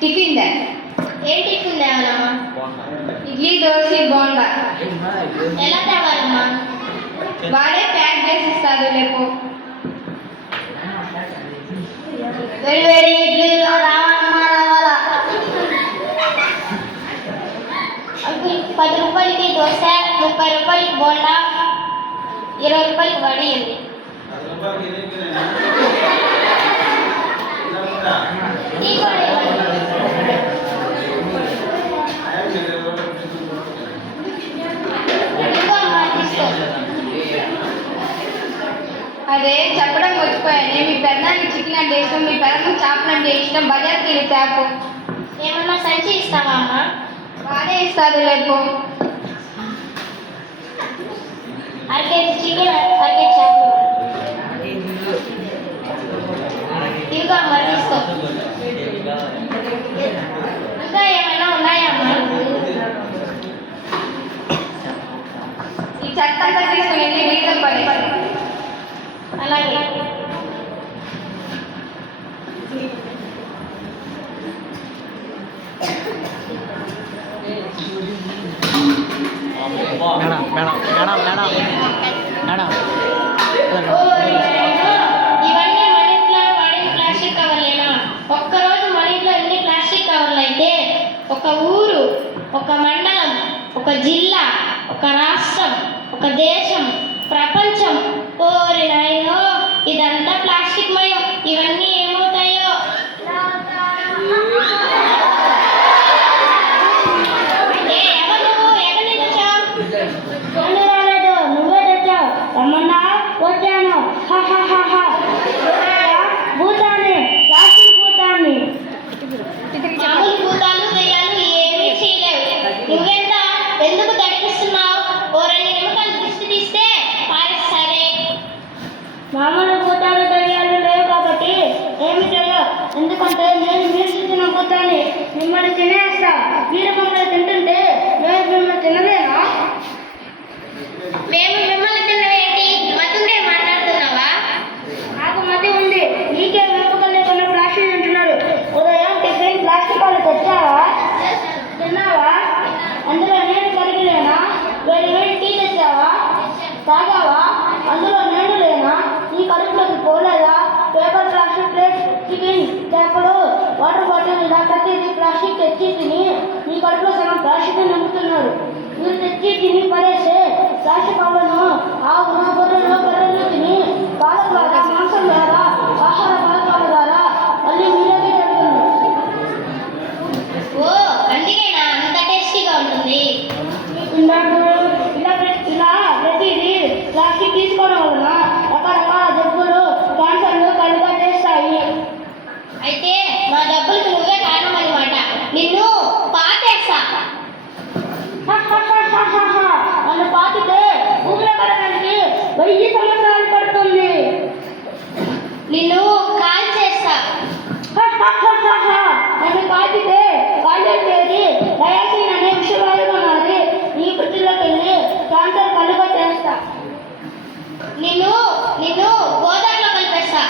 Tiffin ఏం tiffin తేవాలమ్మా? Idli, dosa, bonda. ఎలా తేవాలమ్మా? వాడే ప్యాక్ చేసి ఇస్తాడు. రేపు వేడి వేడి ఇడ్లీలు రావాలమ్మా, రావాలా. 10 రూపాయలకి దోశ, 30 రూపాయలకి బోండా, 20 రూపాయలకి వడి ఉంది. టీ కూడా ఇవ్వండి. అదే చెప్పడం మర్చిపోయాను. మీ పెద్దనానికి చికెన్ అంటే ఇష్టం, మీ పెద్దనానికి చేపలు అంటే ఇష్టం. బజార్కి వెళ్ళి తేపు. ఏమన్నా సంచి ఇస్తావా అమ్మా? వాడే ఇస్తాడు. రేపు 1/2 కేజీ చికెన్, 1/2 కేజీ చేపలు. ఇదిగో అమ్మా, తీసుకో. ఇంకా ఏమైనా ఉన్నాయా అమ్మా? ఈ చెత్త అంతా తీసుకుని వెళ్ళి వీటిలో పడి. అలాగే. ఇవన్నీ మన ఇంట్లో వాడిన ప్లాస్టిక్ కవర్లేనా? ఒక్కరోజు మన ఇంట్లో ఎన్ని ప్లాస్టిక్ కవర్లు అయితే ఒక ఊరు, ఒక మండలం, ఒక జిల్లా, ఒక రాష్ట్రం, ఒక దేశం, ప్రపంచం. ఓరి నాయనో, ఇదంతా ప్లాస్టిక్ మయం. ఇవన్నీ ఏమవుతాయో. ఎవరు నువ్వు? ఎక్కడి నుంచి వచ్చావు? నేను రాలేదు, నువ్వే తెచ్చావు. రమ్మన్నా వచ్చాను. భూతాన్ని, ప్లాస్టిక్ భూతాన్ని. మామూలు భూతాలు దెయ్యాలు ఏమీ చేయలేవు. నువ్వెంత ఎందుకు తడిపిస్తున్నావు? ఓ 2 నిమిషాలు దృష్టి తీస్తే పారేస్తారే. మామూలు భూతాలు దయ్యాలు లేవు కాబట్టి ఏమి చేయవు. ఎందుకంటే నేను మీరు తిన్న భూతాన్ని మిమ్మల్ని తినేస్తా. మీరు మమ్మల్ని తింటుంటే మేము మిమ్మల్ని తినలేనా? మేము మిమ్మల్ని తినవేంటి? మతుండే మాట్లాడుతున్నావా? నాకు మతి ఉంది. నీకే వెనుకలు లేకుండా ప్లాస్టిక్ తింటున్నారు. ఉదయం టిఫిన్ ప్లాస్టిక్ వాళ్ళు తెచ్చావా? తిన్నావా? అందులో నేను కరిగిలేనా? వేడి వేడి టీ తెచ్చావా? తాగావా? అందులో నేను లేనా? నీ కడుపులోకి పోలేదా? పేపర్, ప్లాస్టిక్ ప్లేట్, చికెన్, చేపలు, వాటర్ బాటిల్, ఇలా ప్రతిదీ ప్లాస్టిక్ తెచ్చి తిని నీ కడుపులో సగం ప్లాస్టిక్ నింపుతున్నారు. మీరు తెచ్చి తిని పడేసే ప్లాస్టిక్ పళ్ళను ఆవును, గొర్రెలు తిని పాల ద్వారా, మాంసం ద్వారా, ఆహార పదార్థాల ద్వారా మళ్ళీ మీలోకి జరుగుతుంది. ఓ, అందుకేనా అంత టేస్టీగా ఉంటుంది? ఇలా ప్రతిదీ ప్లాస్టిక్ తీసుకోవడం వలన రకరకాల జబ్బులు, క్యాన్సర్లు కలుగా చేస్తాయి. అయితే మా డబ్బులకు నువ్వే కారణం అన్నమాట. నిన్ను పాతేస్తా. నన్ను పాతితే భూమిలో పడడానికి 1000 సంవత్సరాలు పడుతుంది. నిన్ను కాల్చేస్తా. నన్ను పాతితే కాల్చేది డయాక్సిన్ అనే విషవాయువుగా మారి నీ పుట్టిలోకి వెళ్ళి క్యాన్సర్ కలుగా చేస్తా. నిన్ను గోదావరిలో కలిపేస్తా.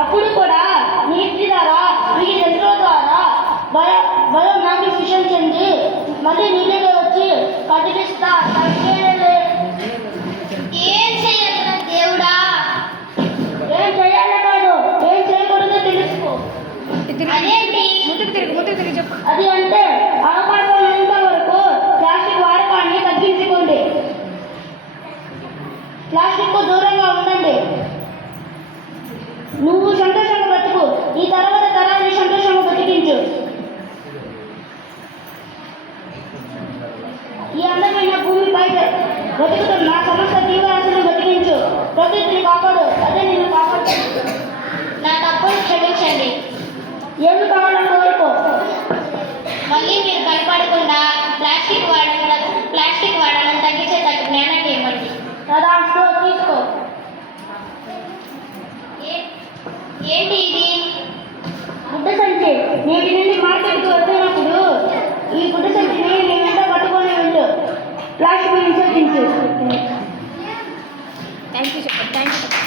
అప్పుడు కూడా నీటి ద్వారా, ఈ జంతువుల ద్వారా బయోమాగ్నిఫికేషన్ చెంది మళ్ళీ నీళ్ళగా వచ్చి కదిలిస్తా. ఏం చెయ్యాలి దేవుడా? ఏం చెయ్యాలి కాదు, ఏం చేయకూడదో తెలుసుకో. అదేంటి? అది అంటే అవకాశం ఉన్నంత వరకు ప్లాస్టిక్ వాడకాన్ని తగ్గించుకోండి. ప్లాస్టిక్ కు దూరంగా ఉండండి. నువ్వు సంతోషంగా బతుకు. ఈ తర్వాత తరాన్ని సంతోషంగా బతికించు. ఈ అందమైన భూమి బయట బతుకుతున్న సమస్త జీవరాశులను బతికించు. ప్రకృతిని కాపాడు, అదే నిన్ను కాపాడుతుంది. నా తప్పును క్షమించండి. ఏమి కావాలో కోరుకో. మళ్ళీ మీరు కనపడకుండా ప్లాస్టిక్ వాడడం తగ్గించేటట్టు జ్ఞానాన్ని ఇవ్వండి. తదాస్తు, తీసుకో. ఏంటి ఇది? గుడ్డ సంచి. నేటి నుండి మార్కెట్కి వచ్చినప్పుడు ఈ గుడ్డ సంచిని నీ వెంట పట్టుకొని వెళ్ళు. ప్లాస్టిక్ నిషేధించు. Thank you.